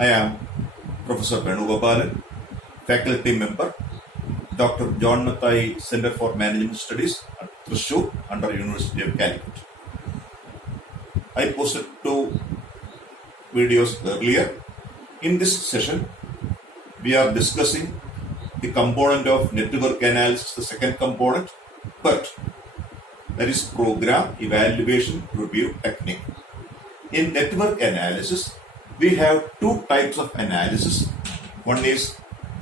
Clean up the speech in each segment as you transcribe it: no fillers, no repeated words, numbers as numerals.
I am Professor Venugopalan, faculty member, Dr. John Mathai Center for Management Studies at Thrissur under University of Calicut. I posted 2 videos earlier. In this session, we are discussing the component of network analysis, the second component, PERT, that is Program Evaluation Review Technique. In network analysis, we have 2 types of analysis. One is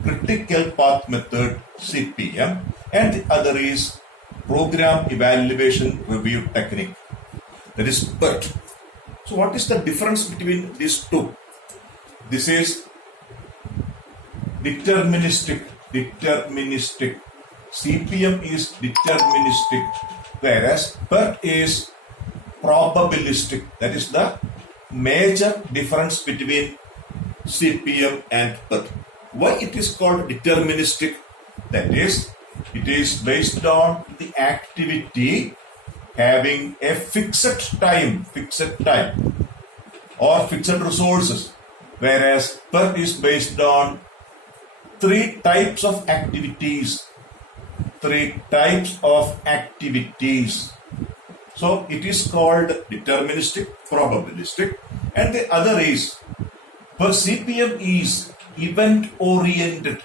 critical path method, CPM, and the other is program evaluation review technique, that is PERT. So what is the difference between these 2? This is deterministic. CPM is deterministic, whereas PERT is probabilistic. That is the major difference between CPM and PERT. Why it is called deterministic? That is, it is based on the activity having a fixed time or fixed resources, whereas PERT is based on 3 types of activities. So it is called deterministic, probabilistic, and the other is, per CPM is event oriented.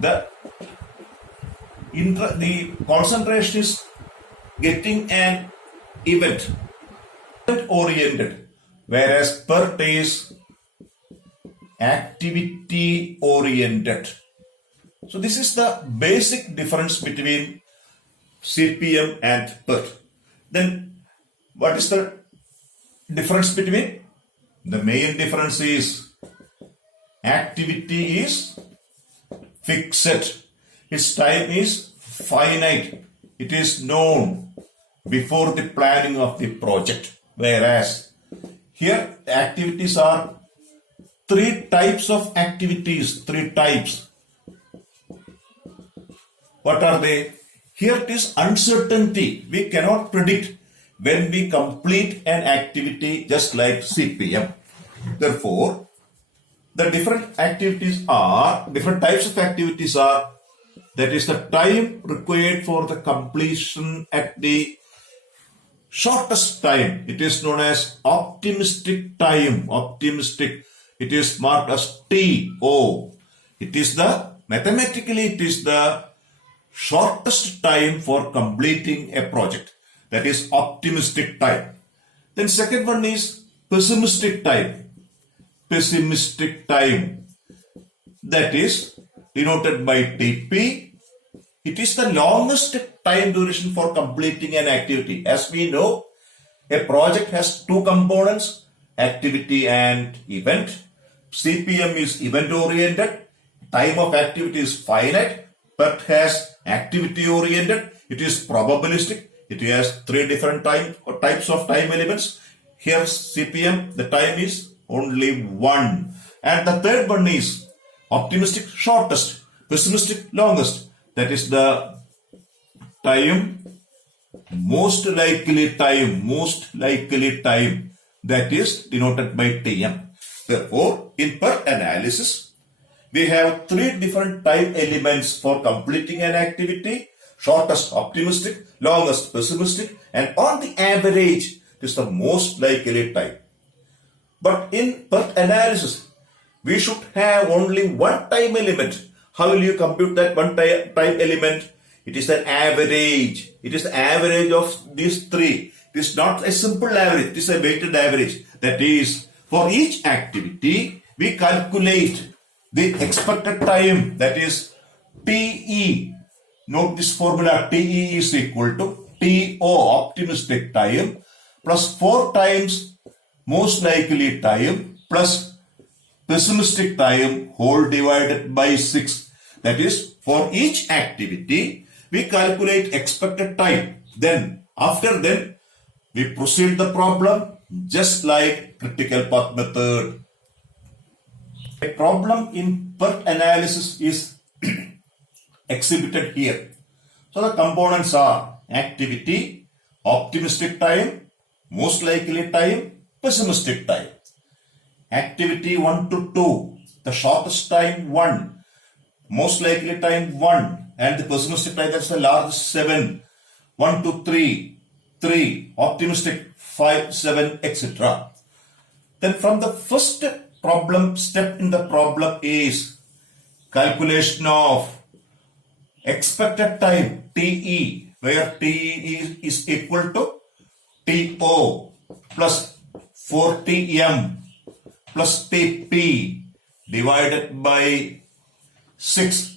The concentration is getting an event oriented, whereas PERT is activity oriented. So this is the basic difference between CPM and PERT. Then what is the difference between? The main difference is activity is fixed. Its time is finite. It is known before the planning of the project. Whereas here the activities are 3 types of activities. 3 types. What are they? Here it is uncertainty. We cannot predict when we complete an activity, just like CPM. Therefore, the different types of activities are, that is the time required for the completion at the shortest time. It is known as optimistic time. It is marked as TO. Mathematically it is the shortest time for completing a project. That is optimistic time. Then second one is pessimistic time. That is denoted by TP. It is the longest time duration for completing an activity. As we know, a project has 2 components, activity and event. CPM is event oriented. Time of activity is finite. PERT has activity oriented. It is probabilistic. It has 3 different types of time elements. Here CPM, the time is only 1. And the third one is optimistic, shortest, pessimistic, longest. That is the time, most likely time, that is denoted by TM. Therefore, in PERT analysis, we have 3 different time elements for completing an activity: shortest, optimistic; longest, pessimistic; and on the average, it is the most likely time. But in PERT analysis, we should have only 1 time element. How will you compute that 1 time element? It is an average. It is the average of these 3. It is not a simple average. It is a weighted average. That is, for each activity, we calculate the expected time, that is TE. Note this formula, TE is equal to TO, optimistic time, plus 4 times most likely time, plus pessimistic time, whole divided by 6. That is, for each activity, we calculate expected time. Then, we proceed the problem just like critical path method. A problem in PERT analysis is exhibited here. So the components are activity, optimistic time, most likely time, pessimistic time. activity 1 to 2, the shortest time 1, most likely time 1, and the pessimistic time, that's the largest 7, 1 to 3, 3, optimistic 5, 7, etc. Then from the first problem, step in the problem is calculation of expected time TE, where TE is equal to TO plus 4TM plus TP divided by 6.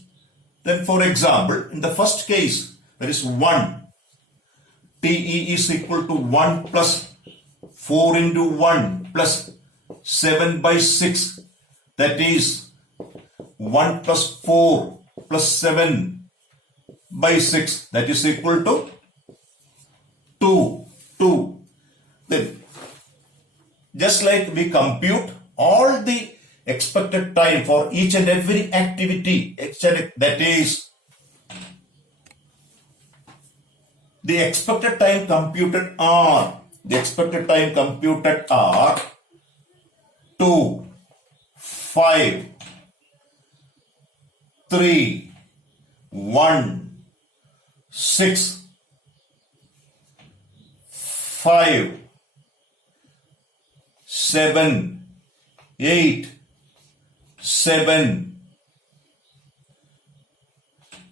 Then for example, in the first case, there is 1. TE is equal to 1 plus 4 into 1 plus 7 by 6. That is 1 plus 4 plus 7 by 6. That is equal to 2. Then just like we compute all the expected time for each and every activity, that is the expected time computed are 2, 5, 3, 1, 6, 5, 7, 8, 7.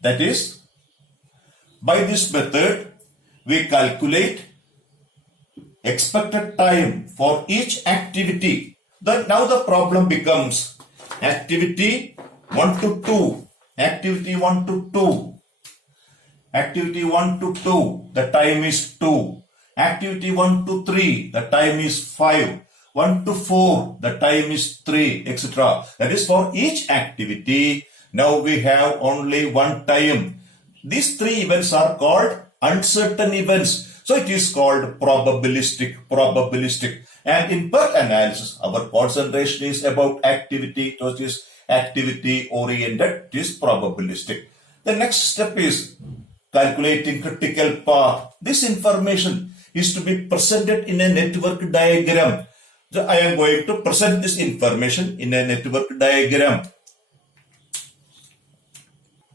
That is, by this method, we calculate expected time for each activity. Now the problem becomes activity 1 to 2, activity 1 to 2, activity 1 to 2, the time is 2, activity 1 to 3, the time is 5, 1 to 4, the time is 3, etc. That is for each activity. Now we have only one time. These 3 events are called uncertain events. So it is called probabilistic. And in PERT analysis, our concentration is about activity, which is activity oriented, it is probabilistic. The next step is calculating critical path. This information is to be presented in a network diagram. So I am going to present this information in a network diagram.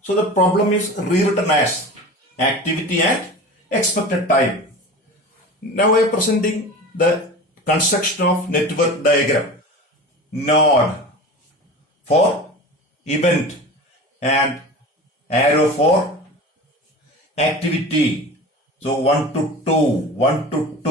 So the problem is rewritten as activity and expected time. Now I am presenting the construction of network diagram. Node for event and arrow for activity. So 1 to 2, 1 to 2.